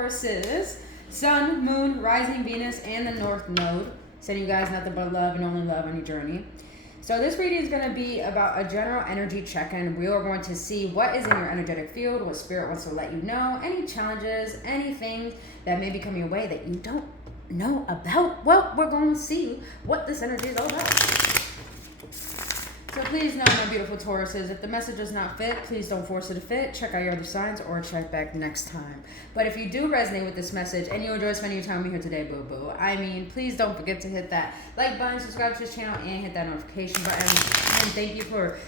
Tauruses, Sun, Moon, Rising, Venus, and the North Node. Sending you guys nothing but love and only love on your journey. So this reading is going to be about a general energy check-in. We are going to see what is in your energetic field, what spirit wants to let you know, any challenges, anything that may be coming your way that you don't know about. Well, we're going to see what this energy is all about. So please know, my beautiful Tauruses, if the message does not fit, please don't force it to fit. Check out your other signs or check back next time. But if you do resonate with this message and you enjoy spending your time with me here today, boo-boo, I mean, please don't forget to hit that like button, subscribe to this channel, and hit that notification button. And thank you for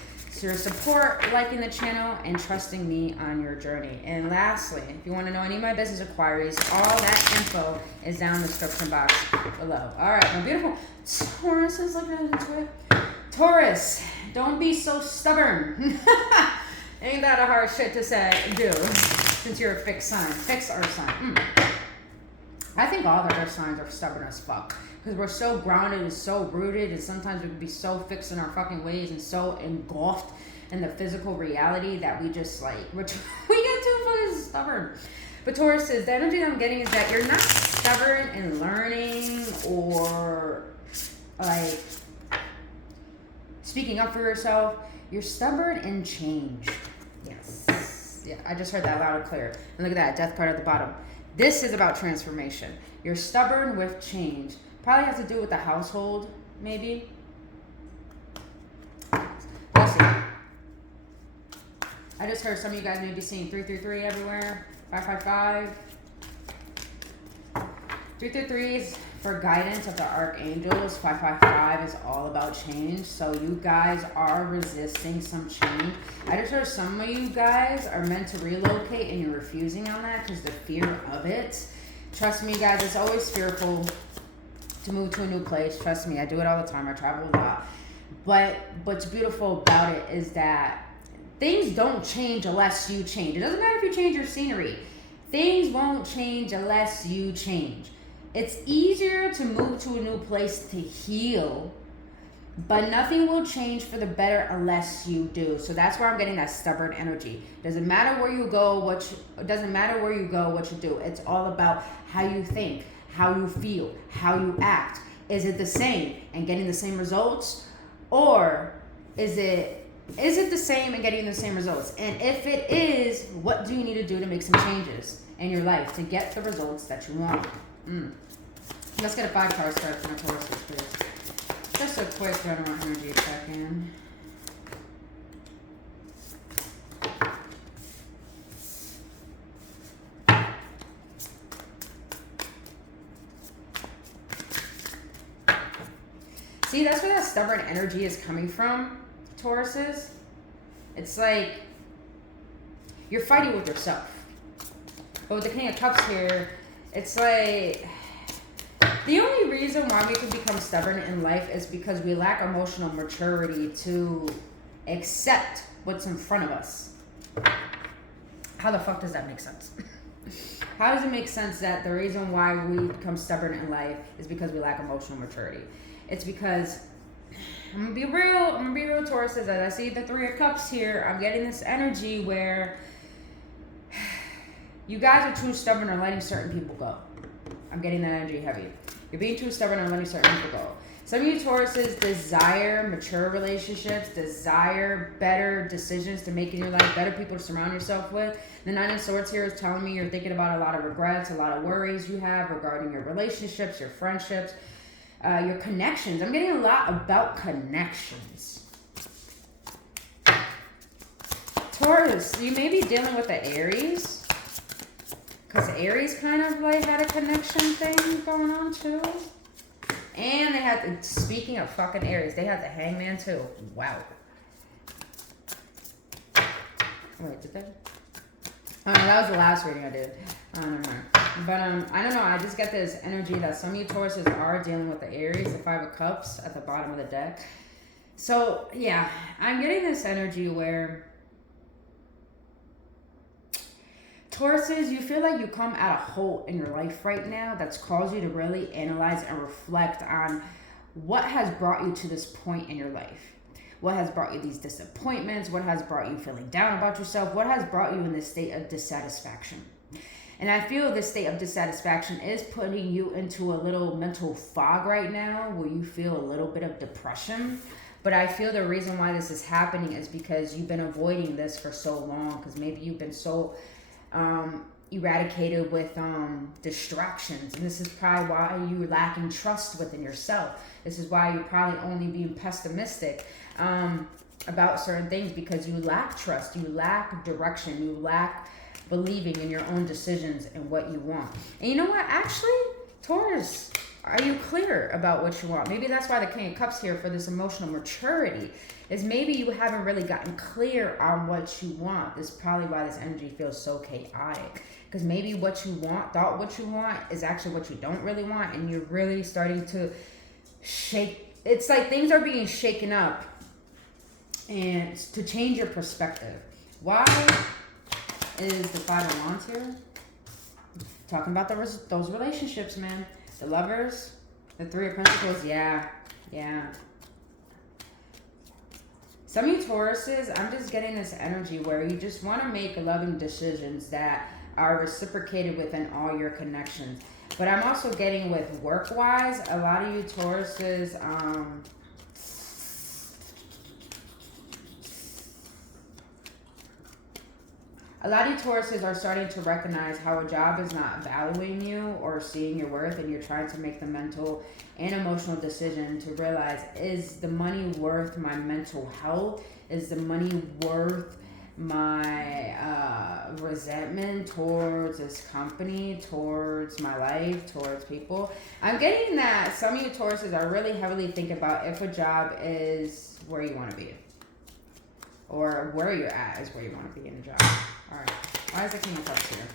your support, liking the channel, and trusting me on your journey. And lastly, if you want to know any of my business inquiries, all that info is down in the description box below. All right, my beautiful Tauruses, looking into it. Taurus, don't be so stubborn. Ain't that a hard shit to say, do, since you're a fixed sign. Fix our sign. I think all the other signs are stubborn as fuck. Because we're so grounded and so rooted, and sometimes we can be so fixed in our fucking ways and so engulfed in the physical reality that we just like, we get too fucking stubborn. But Tauruses, the energy that I'm getting is that you're not stubborn in learning or like speaking up for yourself. You're stubborn in change. Yes. Yeah, I just heard that loud and clear. And look at that, death card at the bottom. This is about transformation. You're stubborn with change. Probably has to do with the household, maybe. We'll see. I just heard some of you guys may be seeing 333 everywhere. 555. 333 is for guidance of the archangels. 555 is all about change. So you guys are resisting some change. I just heard some of you guys are meant to relocate and you're refusing on that because the fear of it. Trust me, guys, it's always fearful to move to a new place. Trust me, I do it all the time. I travel a lot. But what's beautiful about it is that things don't change unless you change. It doesn't matter if you change your scenery. Things won't change unless you change. It's easier to move to a new place to heal, but nothing will change for the better unless you do. So that's where I'm getting that stubborn energy. Doesn't matter where you go, what you do. It's all about how you think, how you feel, how you act. Is it the same and getting the same results, or is it the same and getting the same results? And if it is, what do you need to do to make some changes in your life to get the results that you want? Let's get a 5-card card for my Tauruses, please. Just a quick general energy check-in. See, that's where that stubborn energy is coming from, Tauruses. It's like you're fighting with yourself. But with the King of Cups here, it's like the only reason why we can become stubborn in life is because we lack emotional maturity to accept what's in front of us. How the fuck does that make sense? How does it make sense that the reason why we become stubborn in life is because we lack emotional maturity? It's because, I'm gonna be real, Tauruses. As I see the 3 of Cups here, I'm getting this energy where you guys are too stubborn in letting certain people go. I'm getting that energy heavy. You're being too stubborn and letting certain people go. Some of you Tauruses desire mature relationships, desire better decisions to make in your life, better people to surround yourself with. The 9 of Swords here is telling me you're thinking about a lot of regrets, a lot of worries you have regarding your relationships, your friendships, your connections. I'm getting a lot about connections. Taurus, you may be dealing with the Aries. Because Aries kind of like had a connection thing going on too. And they had, speaking of fucking Aries, they had the Hangman too. Wow. Wait, did they? Oh no, that was the last reading I did. I don't know. But I don't know, I just get this energy that some of you Tauruses are dealing with the Aries, the 5 of Cups at the bottom of the deck. So yeah, I'm getting this energy where Tauruses, you feel like you come at a halt in your life right now that's caused you to really analyze and reflect on what has brought you to this point in your life. What has brought you these disappointments? What has brought you feeling down about yourself? What has brought you in this state of dissatisfaction? And I feel this state of dissatisfaction is putting you into a little mental fog right now where you feel a little bit of depression. But I feel the reason why this is happening is because you've been avoiding this for so long, because maybe you've been so eradicated with distractions. And this is probably why you're lacking trust within yourself. This is why you're probably only being pessimistic about certain things, because you lack trust, you lack direction, you lack believing in your own decisions and what you want. And you know what? Actually, Taurus, are you clear about what you want? Maybe that's why the King of Cups here for this emotional maturity is maybe you haven't really gotten clear on what you want. This is probably why this energy feels so chaotic. Because maybe what you thought what you want is actually what you don't really want, and you're really starting to shake. It's like things are being shaken up and to change your perspective. Why is the Five of Wands here? Talking about those relationships, man. The Lovers, the Three of Pentacles, yeah. Some of you Tauruses, I'm just getting this energy where you just want to make loving decisions that are reciprocated within all your connections. But I'm also getting with work-wise, a lot of you Tauruses, a lot of you Tauruses are starting to recognize how a job is not valuing you or seeing your worth, and you're trying to make the mental and emotional decision to realize, is the money worth my mental health? Is the money worth my resentment towards this company, towards my life, towards people? I'm getting that some of you Tauruses are really heavily thinking about if a job is where you want to be, or where you're at is where you want to be in a job. All right. Why is the King of Cups here?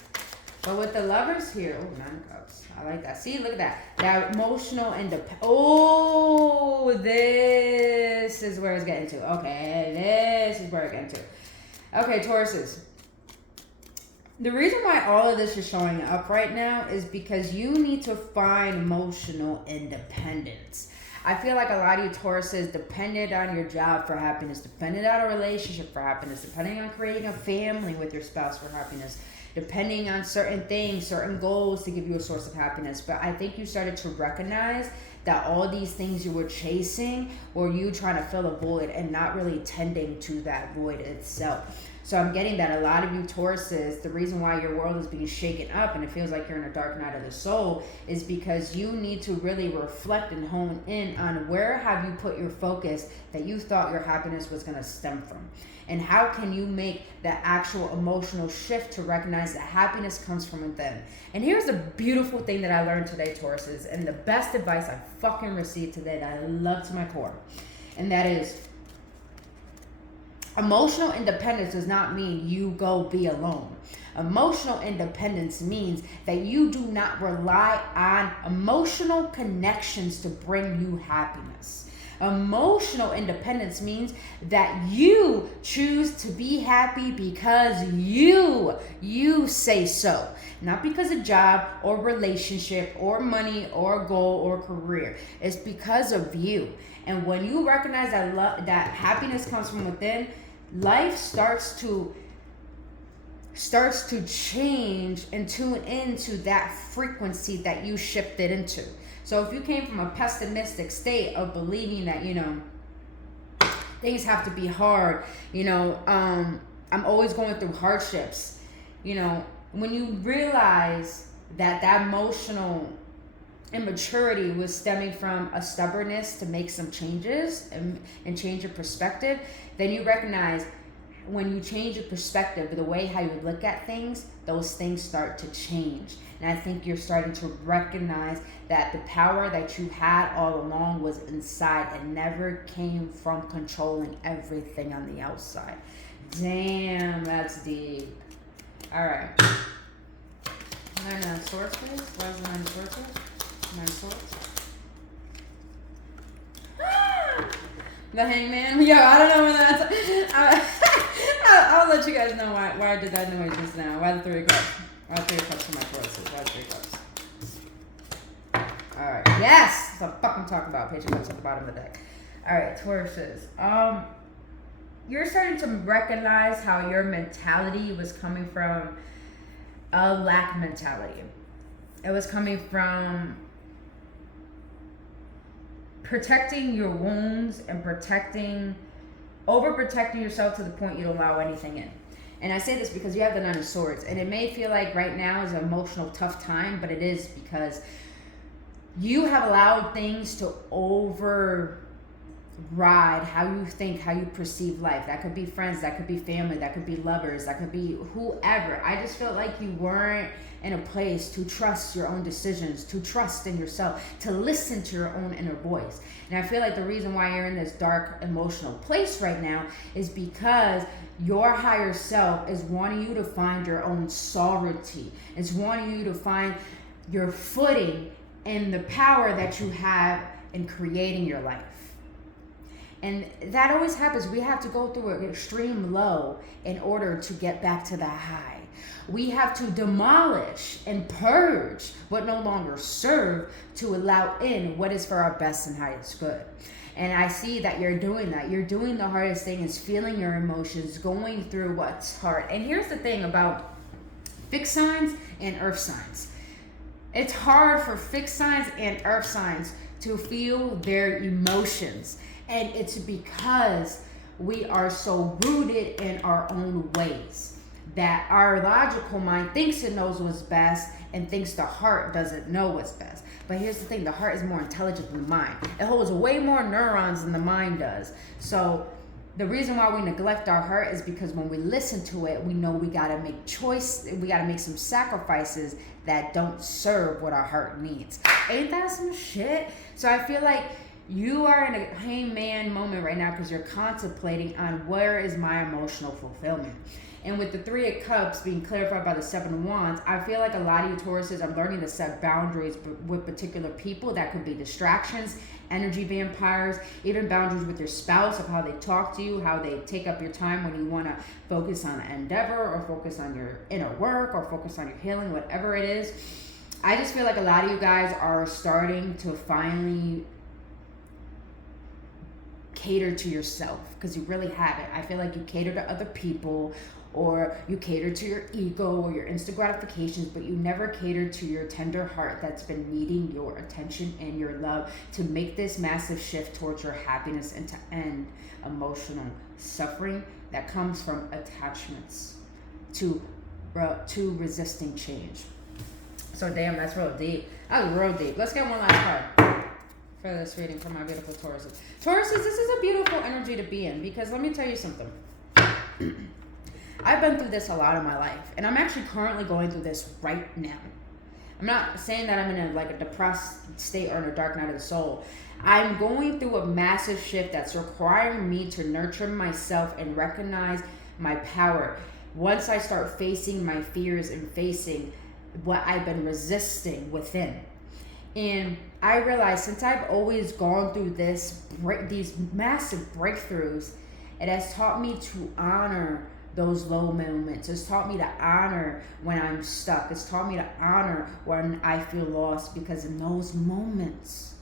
But with the Lovers here, oh, Nine of Cups. I like that. See, look at that. That emotional independence. Oh, this is where it's getting to. Okay, this is where it's getting to. Okay, Tauruses. The reason why all of this is showing up right now is because you need to find emotional independence. I feel like a lot of you Tauruses depended on your job for happiness, depended on a relationship for happiness, depending on creating a family with your spouse for happiness, depending on certain things, certain goals to give you a source of happiness. But I think you started to recognize that all these things you were chasing were you trying to fill a void and not really tending to that void itself. So I'm getting that a lot of you Tauruses, the reason why your world is being shaken up and it feels like you're in a dark night of the soul is because you need to really reflect and hone in on where have you put your focus that you thought your happiness was going to stem from. And how can you make that actual emotional shift to recognize that happiness comes from within. And here's the beautiful thing that I learned today, Tauruses, and the best advice I fucking received today that I love to my core. And that is, emotional independence does not mean you go be alone. Emotional independence means that you do not rely on emotional connections to bring you happiness. Emotional independence means that you choose to be happy because you say so. Not because of job or relationship or money or goal or career. It's because of you. And when you recognize that that happiness comes from within, life starts to change and tune into that frequency that you shifted into. So if you came from a pessimistic state of believing that, things have to be hard, I'm always going through hardships, when you realize that emotional immaturity was stemming from a stubbornness to make some changes and change your perspective, then you recognize when you change your perspective, the way how you look at things, those things start to change. And I think you're starting to recognize that the power that you had all along was inside and never came from controlling everything on the outside. Damn, that's deep. All right. Nine of Swords, please. Why is the Nine of Swords here? Nine of Swords. The Hangman. Yo, I don't know when that's. I'll let you guys know why I did that noise just now. Why the Three of Cups? Why the Three of Cups for my Tauruses? Why the Three of Cups? Alright. Yes! That's what I'm fucking talking about. Page of Cups at the bottom of the deck. Alright, Tauruses. You're starting to recognize how your mentality was coming from a lack mentality. It was coming from protecting your wounds and overprotecting yourself to the point you don't allow anything in. And I say this because you have the Nine of Swords, and it may feel like right now is an emotional tough time, but it is because you have allowed things to override how you think, how you perceive life. That could be friends, that could be family, that could be lovers, that could be whoever. I just felt like you weren't in a place to trust your own decisions, to trust in yourself, to listen to your own inner voice. And I feel like the reason why you're in this dark emotional place right now is because your higher self is wanting you to find your own sovereignty. It's wanting you to find your footing and the power that you have in creating your life. And that always happens. We have to go through an extreme low in order to get back to that high. We have to demolish and purge what no longer serves to allow in what is for our best and highest good. And I see that you're doing that. You're doing the hardest thing is feeling your emotions, going through what's hard. And here's the thing about fixed signs and earth signs. It's hard for fixed signs and earth signs to feel their emotions. And it's because we are so rooted in our own ways that our logical mind thinks it knows what's best and thinks the heart doesn't know what's best. But here's the thing, the heart is more intelligent than the mind. It holds way more neurons than the mind does. So the reason why we neglect our heart is because when we listen to it, we know we gotta make we gotta make some sacrifices that don't serve what our heart needs. Ain't that some shit? So I feel like you are in a hey man moment right now because you're contemplating on where is my emotional fulfillment. And with the Three of Cups being clarified by the Seven of Wands, I feel like a lot of you Tauruses are learning to set boundaries with particular people. That could be distractions, energy vampires, even boundaries with your spouse of how they talk to you, how they take up your time when you want to focus on an endeavor or focus on your inner work or focus on your healing, whatever it is. I just feel like a lot of you guys are starting to finally cater to yourself because you really haven't. I feel like you cater to other people or you cater to your ego or your instant gratifications, but you never cater to your tender heart that's been needing your attention and your love to make this massive shift towards your happiness and to end emotional suffering that comes from attachments to resisting change. So damn, that's real deep. That was real deep. Let's get one last card for this reading for my beautiful Tauruses. Tauruses, this is a beautiful energy to be in because let me tell you something. I've been through this a lot in my life, and I'm actually currently going through this right now. I'm not saying that I'm in a depressed state or in a dark night of the soul. I'm going through a massive shift that's requiring me to nurture myself and recognize my power. Once I start facing my fears and facing what I've been resisting within. And I realize since I've always gone through these massive breakthroughs, it has taught me to honor those low moments. It's taught me to honor when I'm stuck. It's taught me to honor when I feel lost, because in those moments,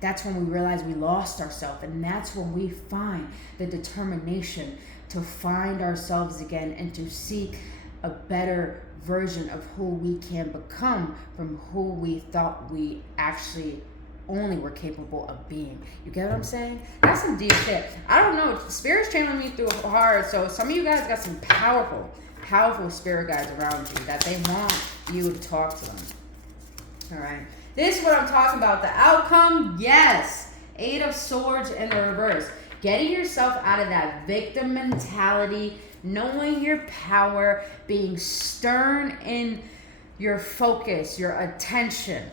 that's when we realize we lost ourselves, and that's when we find the determination to find ourselves again and to seek a better version of who we can become from who we thought we actually only were capable of being. You get what I'm saying? That's some deep shit. I don't know. Spirit's channeling me through hard. So some of you guys got some powerful spirit guides around you that they want you to talk to them. All right. This is what I'm talking about. The outcome, yes. 8 of Swords in the reverse. Getting yourself out of that victim mentality, knowing your power, being stern in your focus, your attention.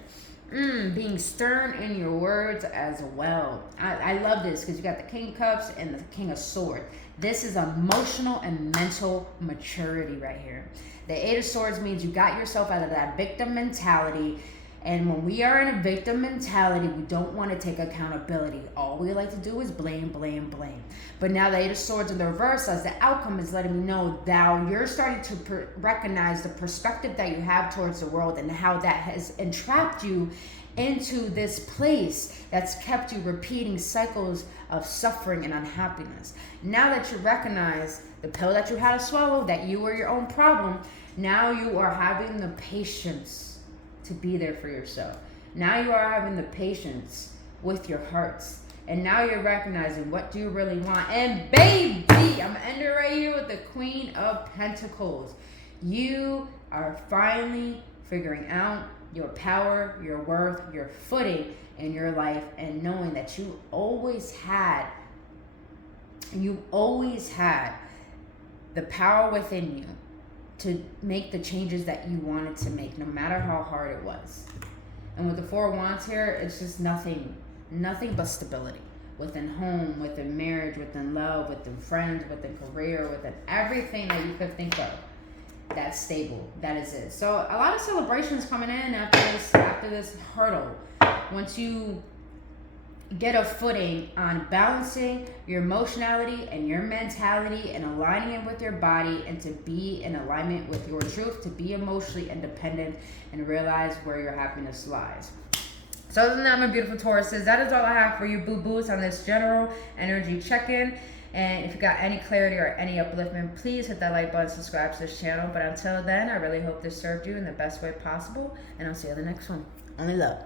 Being stern in your words as well. I love this because you got the King of Cups and the King of Swords. This is emotional and mental maturity right here. The 8 of Swords means you got yourself out of that victim mentality. And when we are in a victim mentality, we don't want to take accountability. All we like to do is blame, blame, blame. But now the 8 of Swords in the reverse, as the outcome is letting me know now you're starting to recognize the perspective that you have towards the world and how that has entrapped you into this place that's kept you repeating cycles of suffering and unhappiness. Now that you recognize the pill that you had to swallow, that you were your own problem, Now you are having the patience to be there for yourself. Now you are having the patience with your hearts. And now you're recognizing what do you really want. And baby, I'm ending right here with the Queen of Pentacles. You are finally figuring out your power, your worth, your footing in your life, and knowing that you always had the power within you to make the changes that you wanted to make, no matter how hard it was. And with the Four of Wands here, it's just nothing but stability. Within home, within marriage, within love, within friends, within career, within everything that you could think of. That's stable. That is it. So a lot of celebrations coming in after this hurdle. Once you get a footing on balancing your emotionality and your mentality and aligning it with your body, and to be in alignment with your truth, to be emotionally independent and realize where your happiness lies. So other than that, my beautiful Tauruses, that is all I have for you boo-boos on this general energy check-in. And if you got any clarity or any upliftment, please hit that like button, subscribe to this channel. But until then, I really hope this served you in the best way possible. And I'll see you in the next one. Only love.